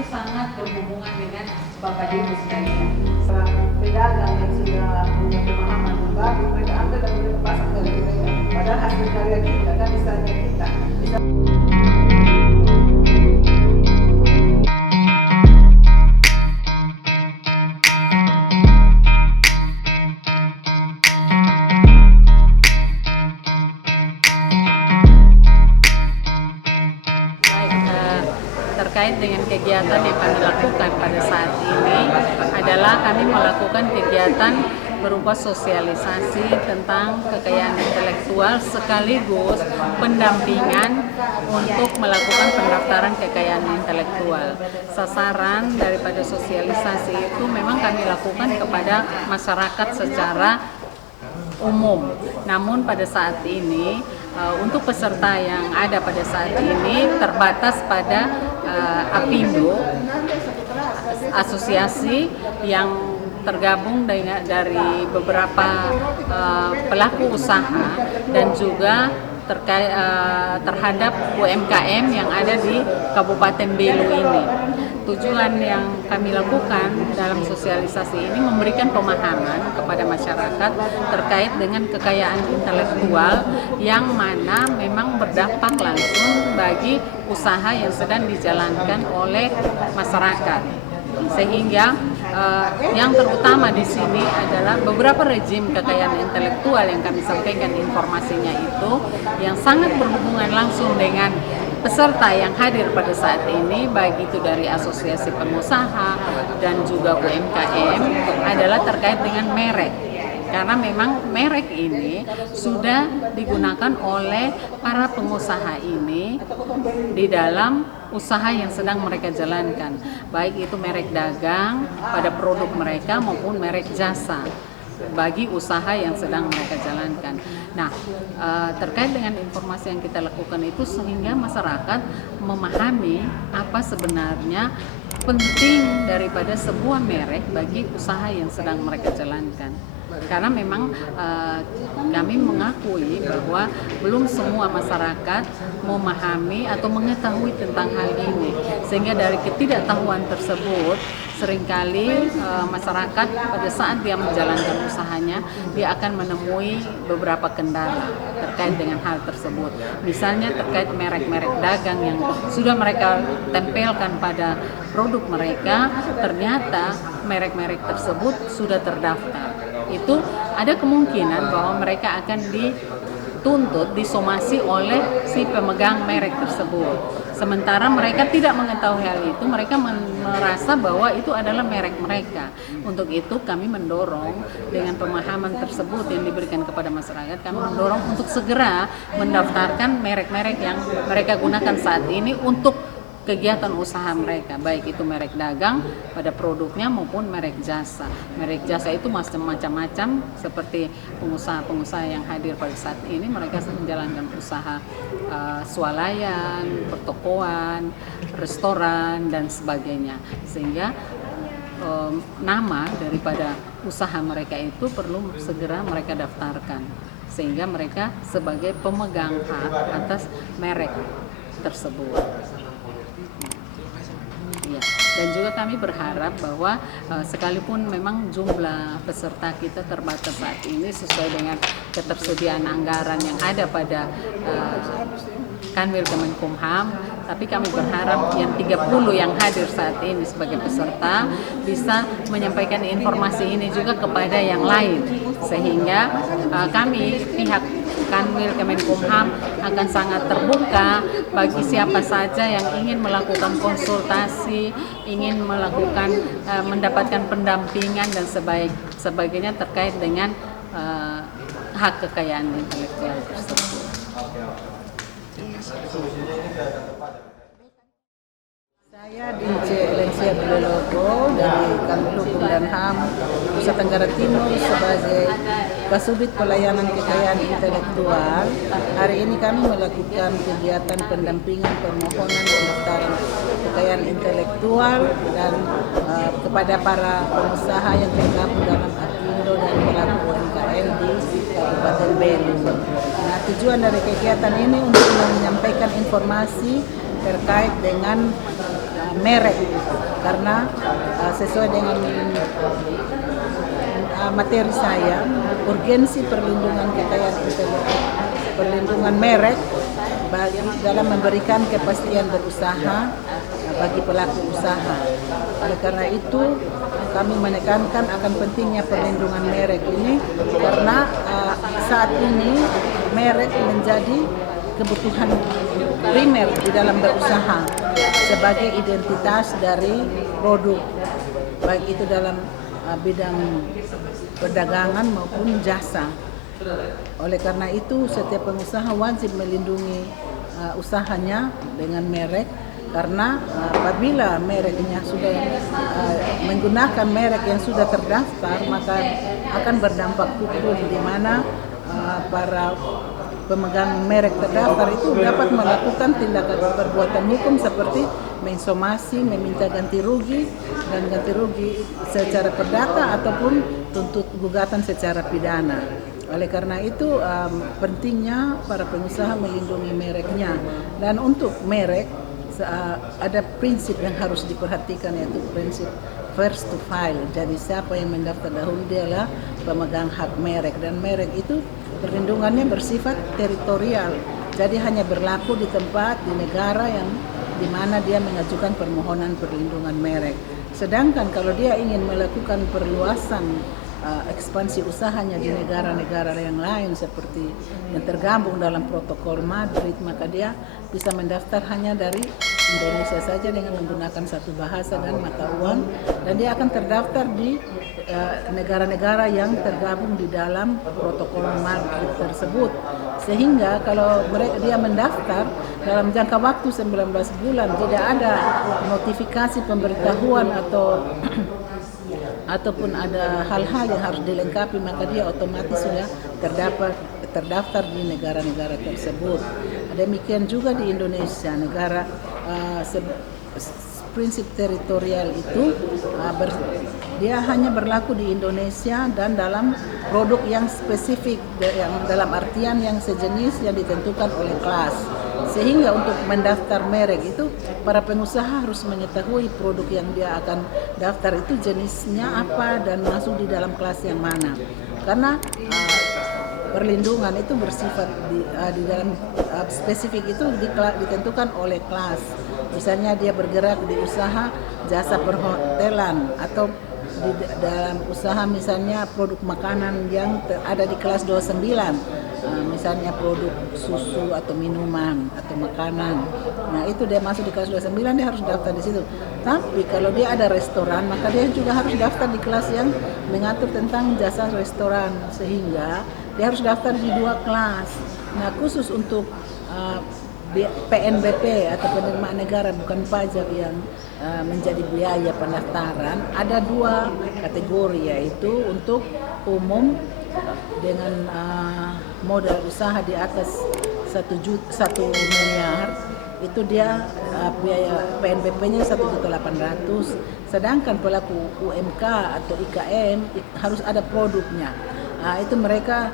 itu sangat berhubungan dengan Bapak Ibu sekalian. Pedagang yang sudah punya pemahaman yang bagus, mereka ambil dan mereka pasang dari mereka. Padahal hasil karya kita kan misalnya kita bisa terkait dengan kegiatan yang kami lakukan pada saat ini adalah kami melakukan kegiatan berupa sosialisasi tentang kekayaan intelektual sekaligus pendampingan untuk melakukan pendaftaran kekayaan intelektual. Sasaran daripada sosialisasi itu memang kami lakukan kepada masyarakat secara umum. Namun pada saat ini untuk peserta yang ada pada saat ini terbatas pada APindo, asosiasi yang tergabung dari beberapa pelaku usaha dan juga terhadap UMKM yang ada di Kabupaten Belu ini. Tujuan yang kami lakukan dalam sosialisasi ini memberikan pemahaman kepada masyarakat terkait dengan kekayaan intelektual yang mana memang berdampak langsung bagi usaha yang sedang dijalankan oleh masyarakat. Sehingga yang terutama di sini adalah beberapa rezim kekayaan intelektual yang kami sampaikan informasinya itu yang sangat berhubungan langsung dengan peserta yang hadir pada saat ini, baik itu dari asosiasi pengusaha dan juga UMKM, adalah terkait dengan merek. Karena memang merek ini sudah digunakan oleh para pengusaha ini di dalam usaha yang sedang mereka jalankan, baik itu merek dagang pada produk mereka maupun merek jasa bagi usaha yang sedang mereka jalankan. Nah, terkait dengan informasi yang kita lakukan itu sehingga masyarakat memahami apa sebenarnya penting daripada sebuah merek bagi usaha yang sedang mereka jalankan. Karena memang kami mengakui bahwa belum semua masyarakat memahami atau mengetahui tentang hal ini, sehingga dari ketidaktahuan tersebut seringkali masyarakat pada saat dia menjalankan usahanya dia akan menemui beberapa kendala terkait dengan hal tersebut. Misalnya terkait merek-merek dagang yang sudah mereka tempelkan pada produk mereka, ternyata merek-merek tersebut sudah terdaftar. Itu ada kemungkinan bahwa mereka akan dituntut, disomasi oleh si pemegang merek tersebut. Sementara mereka tidak mengetahui hal itu, mereka merasa bahwa itu adalah merek mereka. Untuk itu kami mendorong dengan pemahaman tersebut yang diberikan kepada masyarakat, kami mendorong untuk segera mendaftarkan merek-merek yang mereka gunakan saat ini untuk kegiatan usaha mereka, baik itu merek dagang pada produknya maupun merek jasa. Merek jasa itu macam-macam, seperti pengusaha-pengusaha yang hadir pada saat ini, mereka menjalankan usaha swalayan, pertokoan, restoran, dan sebagainya. Sehingga nama daripada usaha mereka itu perlu segera mereka daftarkan, sehingga mereka sebagai pemegang hak atas merek tersebut. Ya. Dan juga kami berharap bahwa sekalipun memang jumlah peserta kita terbatas saat ini sesuai dengan ketersediaan anggaran yang ada pada Kanwil Kemenkumham, tapi kami berharap yang 30 yang hadir saat ini sebagai peserta bisa menyampaikan informasi ini juga kepada yang lain, sehingga kami pihak Kanwil Kemenkumham akan sangat terbuka bagi siapa saja yang ingin melakukan konsultasi, ingin melakukan mendapatkan pendampingan dan sebagainya terkait dengan hak kekayaan intelektual tersebut. Saya DJ Elensia Bulologo dari Kanwil Hukum dan HAM Nusa Tenggara Timur sebagai Kasubit Pelayanan Kekayaan Intelektual. Hari ini kami melakukan kegiatan pendampingan permohonan pendaftaran kekayaan intelektual dan kepada para pengusaha yang tergabung dalam APindo dan pelaku UMKM di Kabupaten Belu. Nah, tujuan dari kegiatan ini untuk menyampaikan informasi terkait dengan merek karena sesuai dengan materi saya, urgensi perlindungan kekayaan intelektual, perlindungan merek dalam memberikan kepastian berusaha bagi pelaku usaha. Oleh karena itu, kami menekankan akan pentingnya perlindungan merek ini karena saat ini merek menjadi kebutuhan primer di dalam berusaha sebagai identitas dari produk, baik itu dalam bidang perdagangan maupun jasa. Oleh karena itu, setiap pengusaha wajib melindungi usahanya dengan merek karena apabila mereknya sudah menggunakan merek yang sudah terdaftar, maka akan berdampak hukum di mana para pemegang merek terdaftar itu dapat melakukan tindakan perbuatan hukum seperti mensomasi, meminta ganti rugi dan ganti rugi secara perdata ataupun tuntut gugatan secara pidana. Oleh karena itu pentingnya para pengusaha melindungi mereknya, dan untuk merek ada prinsip yang harus diperhatikan, yaitu prinsip first to file. Jadi siapa yang mendaftar dahulu dialah pemegang hak merek, dan merek itu perlindungannya bersifat teritorial. Jadi hanya berlaku di tempat, di negara yang di mana dia mengajukan permohonan perlindungan merek. Sedangkan kalau dia ingin melakukan perluasan ekspansi usahanya di negara-negara yang lain seperti yang tergabung dalam protokol Madrid, maka dia bisa mendaftar hanya dari Indonesia saja dengan menggunakan satu bahasa dan mata uang, dan dia akan terdaftar di negara-negara yang tergabung di dalam protokol Madrid tersebut. Sehingga kalau dia mendaftar dalam jangka waktu 19 bulan tidak ada notifikasi pemberitahuan ataupun ada hal-hal yang harus dilengkapi, maka dia otomatis sudah terdaftar di negara-negara tersebut. Demikian juga di Indonesia, negara prinsip teritorial itu dia hanya berlaku di Indonesia dan dalam produk yang spesifik, yang dalam artian yang sejenis yang ditentukan oleh kelas. Sehingga untuk mendaftar merek itu para pengusaha harus mengetahui produk yang dia akan daftar itu jenisnya apa dan masuk di dalam kelas yang mana. Karena perlindungan itu bersifat di dalam spesifik itu ditentukan oleh kelas. Misalnya dia bergerak di usaha jasa perhotelan atau di dalam usaha misalnya produk makanan yang ada di kelas 29, misalnya produk susu atau minuman atau makanan. Nah itu dia masuk di kelas 29, dia harus daftar di situ. Tapi kalau dia ada restoran, maka dia juga harus daftar di kelas yang mengatur tentang jasa restoran, sehingga dia harus daftar di 2 kelas. Nah khusus untuk PNBP atau penerimaan negara bukan pajak yang menjadi biaya pendaftaran, ada 2 kategori, yaitu untuk umum dengan modal usaha di atas 1 miliar, itu dia biaya PNBP-nya 1.800.000. Sedangkan pelaku UMK atau IKM harus ada produknya. Itu mereka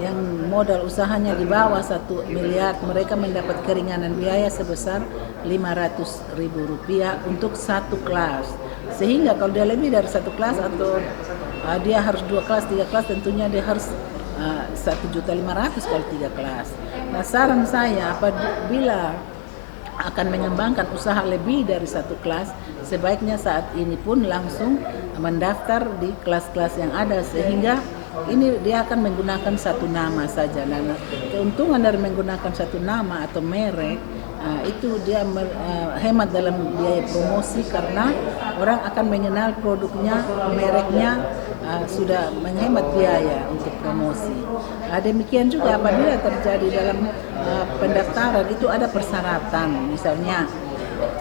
yang modal usahanya di bawah 1 miliar, mereka mendapat keringanan biaya sebesar Rp500.000 untuk 1 kelas. Sehingga kalau dia lebih dari 1 kelas atau dia harus 2 kelas, 3 kelas, tentunya dia harus 1.500.000 kalau 3 kelas. Nah saran saya, apabila akan mengembangkan usaha lebih dari 1 kelas, sebaiknya saat ini pun langsung mendaftar di kelas-kelas yang ada, sehingga ini dia akan menggunakan 1 nama saja. Dan keuntungan dari menggunakan 1 nama atau merek itu dia hemat dalam biaya promosi, karena orang akan mengenal produknya, mereknya, sudah menghemat biaya untuk promosi. Demikian juga apabila terjadi dalam pendaftaran itu ada persyaratan, misalnya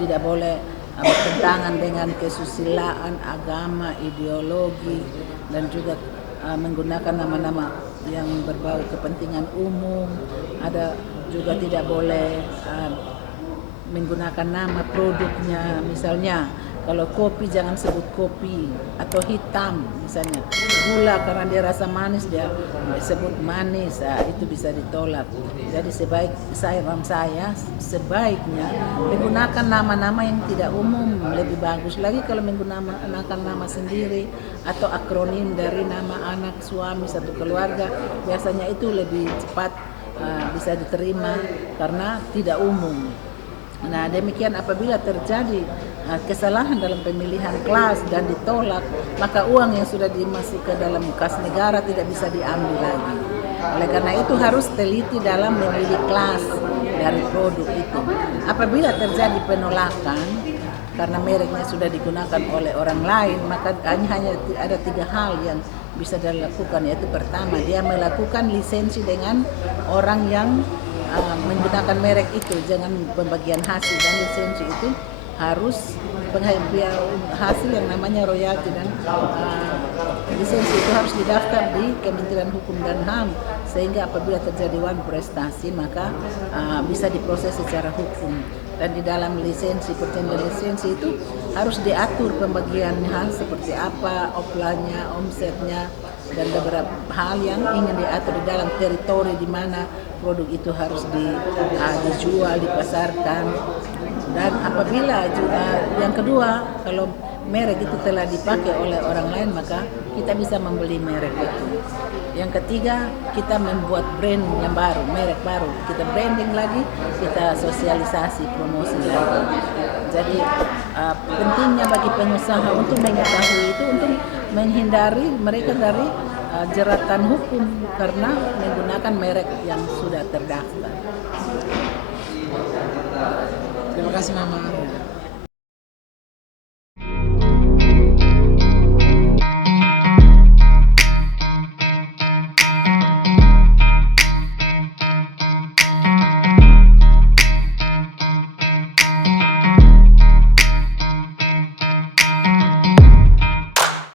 tidak boleh bertentangan dengan kesusilaan, agama, ideologi, dan juga menggunakan nama-nama yang berbau kepentingan umum. Ada juga tidak boleh menggunakan nama produknya, misalnya Kalau kopi jangan sebut kopi atau hitam misalnya. Gula karena dia rasa manis dia sebut manis, itu bisa ditolak. Jadi saran saya sebaiknya menggunakan nama-nama yang tidak umum, lebih bagus lagi kalau menggunakan nama sendiri atau akronim dari nama anak, suami, satu keluarga. Biasanya itu lebih cepat bisa diterima karena tidak umum. Nah, demikian apabila terjadi kesalahan dalam pemilihan kelas dan ditolak, maka uang yang sudah dimasuk ke dalam kas negara tidak bisa diambil lagi. Oleh karena itu harus teliti dalam memilih kelas dari produk itu. Apabila terjadi penolakan karena mereknya sudah digunakan oleh orang lain, maka hanya ada 3 hal yang bisa dilakukan, yaitu pertama, dia melakukan lisensi dengan orang yang menggunakan merek itu, jangan pembagian hasil, dan lisensi itu harus hasil yang namanya royalti, dan lisensi itu harus didaftar di Kementerian Hukum dan HAM, sehingga apabila terjadi prestasi maka bisa diproses secara hukum. Dan di dalam perjanjian lisensi itu harus diatur pembagian hal seperti apa, oplanya, omsetnya, dan beberapa hal yang ingin diatur di dalam teritori di mana produk itu harus dijual, dipasarkan. Dan apabila juga yang kedua, kalau merek itu telah dipakai oleh orang lain, maka kita bisa membeli merek itu. Yang ketiga, kita membuat brand yang baru, merek baru. Kita branding lagi, kita sosialisasi, promosi lagi. Jadi pentingnya bagi pengusaha untuk mengetahui itu, untuk menghindari mereka dari jeratan hukum karena menggunakan merek yang sudah terdaftar. Terima kasih Mama.